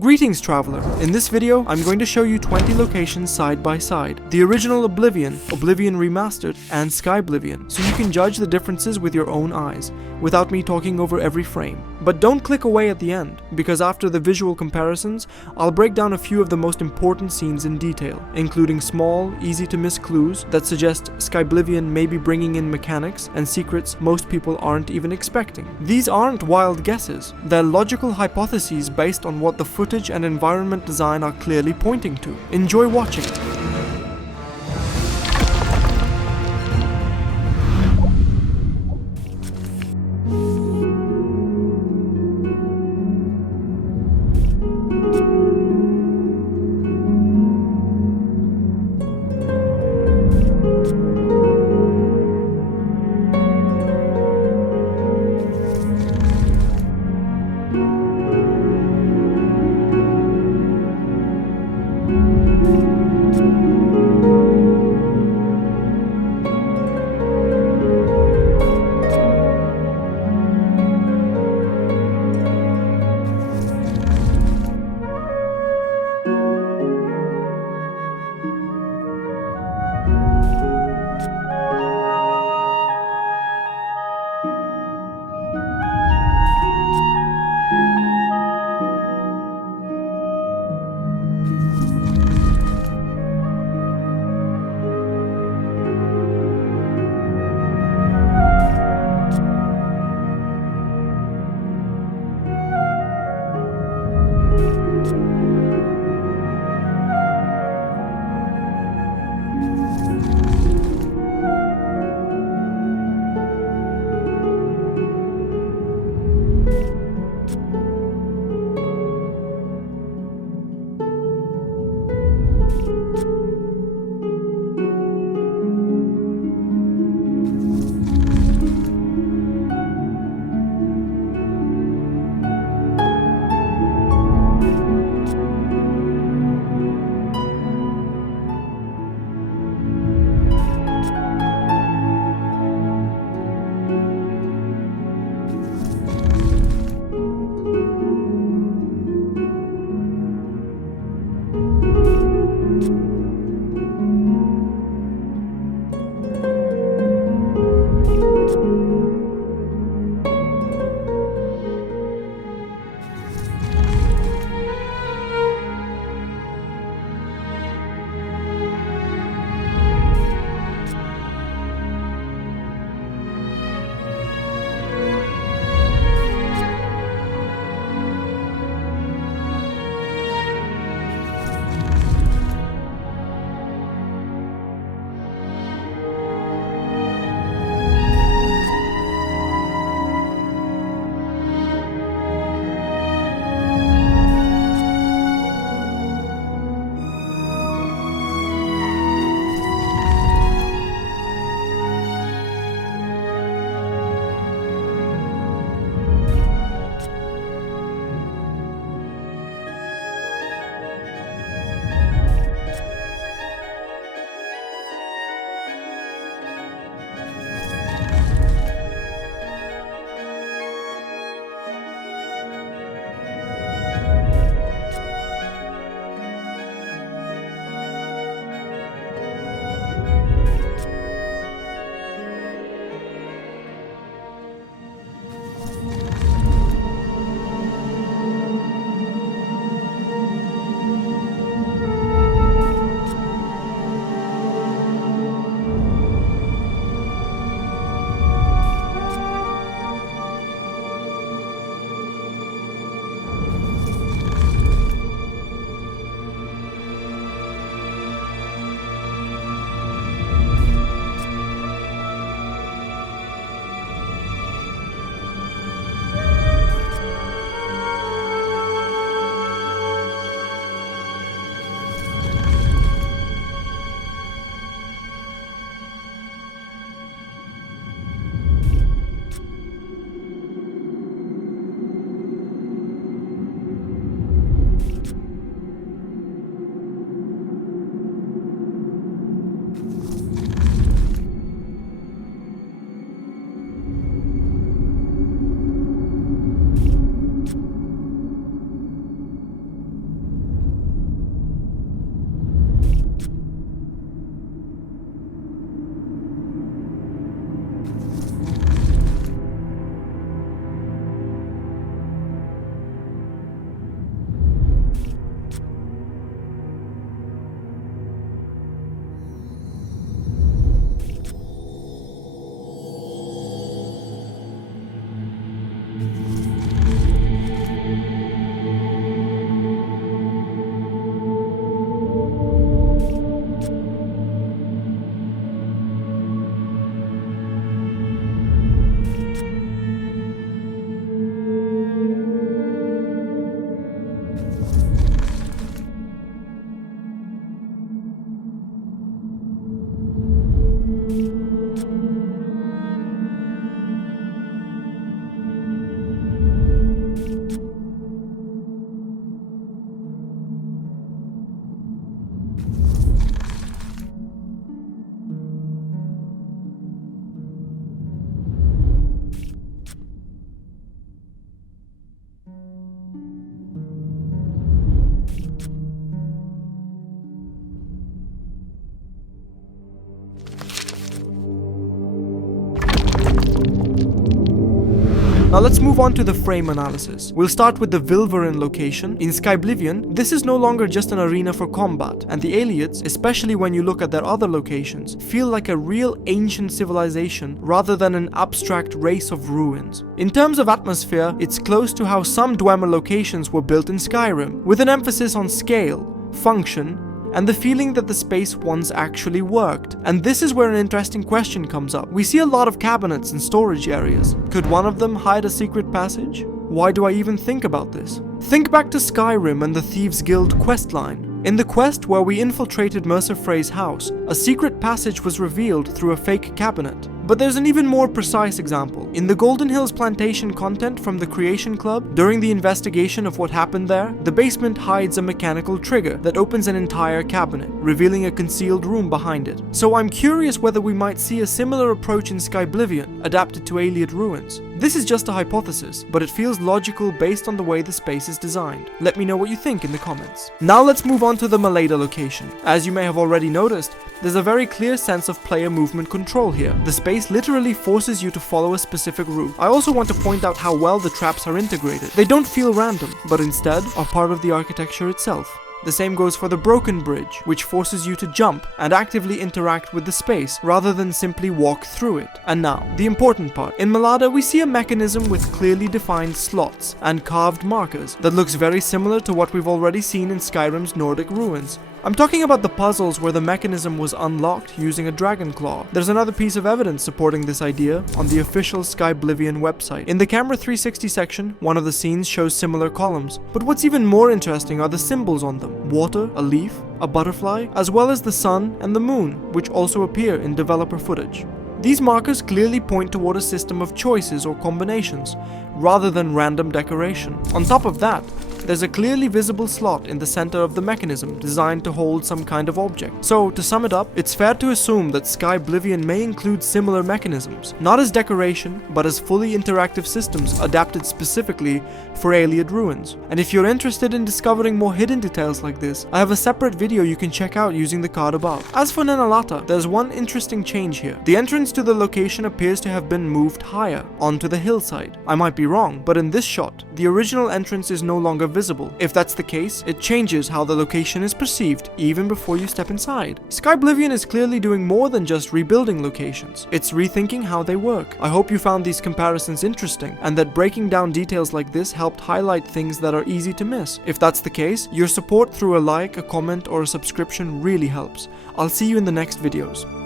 Greetings, traveler! In this video, I'm going to show you 20 locations side by side. The original Oblivion, Oblivion Remastered, and Skyblivion, so you can judge the differences with your own eyes, without me talking over every frame. But don't click away at the end, because after the visual comparisons, I'll break down a few of the most important scenes in detail, including small, easy-to-miss clues that suggest Skyblivion may be bringing in mechanics and secrets most people aren't even expecting. These aren't wild guesses, they're logical hypotheses based on what the footage and environment design are clearly pointing to. Enjoy watching. Now let's move on to the frame analysis. We'll start with the Vilverin location. In Skyblivion, this is no longer just an arena for combat, and the Ayleids, especially when you look at their other locations, feel like a real ancient civilization rather than an abstract race of ruins. In terms of atmosphere, it's close to how some Dwemer locations were built in Skyrim, with an emphasis on scale, function, and the feeling that the space once actually worked. And this is where an interesting question comes up. We see a lot of cabinets and storage areas. Could one of them hide a secret passage? Why do I even think about this? Think back to Skyrim and the Thieves Guild questline. In the quest where we infiltrated Mercer Frey's house, a secret passage was revealed through a fake cabinet. But there's an even more precise example. In the Golden Hills Plantation content from the Creation Club, during the investigation of what happened there, the basement hides a mechanical trigger that opens an entire cabinet, revealing a concealed room behind it. So I'm curious whether we might see a similar approach in Skyblivion, adapted to Ayleid ruins. This is just a hypothesis, but it feels logical based on the way the space is designed. Let me know what you think in the comments. Now let's move on to the Maleda location. As you may have already noticed, there's a very clear sense of player movement control here. The space literally forces you to follow a specific route. I also want to point out how well the traps are integrated. They don't feel random, but instead are part of the architecture itself. The same goes for the Broken Bridge, which forces you to jump and actively interact with the space rather than simply walk through it. And now, the important part. In Maleda, we see a mechanism with clearly defined slots and carved markers that looks very similar to what we've already seen in Skyrim's Nordic ruins. I'm talking about the puzzles where the mechanism was unlocked using a dragon claw. There's another piece of evidence supporting this idea on the official Skyblivion website. In the Camera 360 section, one of the scenes shows similar columns, but what's even more interesting are the symbols on them. Water, a leaf, a butterfly, as well as the sun and the moon, which also appear in developer footage. These markers clearly point toward a system of choices or combinations, rather than random decoration. On top of that, there's a clearly visible slot in the center of the mechanism designed to hold some kind of object. So, to sum it up, it's fair to assume that Skyblivion may include similar mechanisms, not as decoration, but as fully interactive systems adapted specifically for Ayleid ruins. And if you're interested in discovering more hidden details like this, I have a separate video you can check out using the card above. As for Nenalata, there's one interesting change here. The entrance to the location appears to have been moved higher, onto the hillside. I might be wrong, but in this shot, the original entrance is no longer visible. If that's the case, it changes how the location is perceived even before you step inside. Skyblivion is clearly doing more than just rebuilding locations. It's rethinking how they work. I hope you found these comparisons interesting and that breaking down details like this helped highlight things that are easy to miss. If that's the case, your support through a like, a comment, or a subscription really helps. I'll see you in the next videos.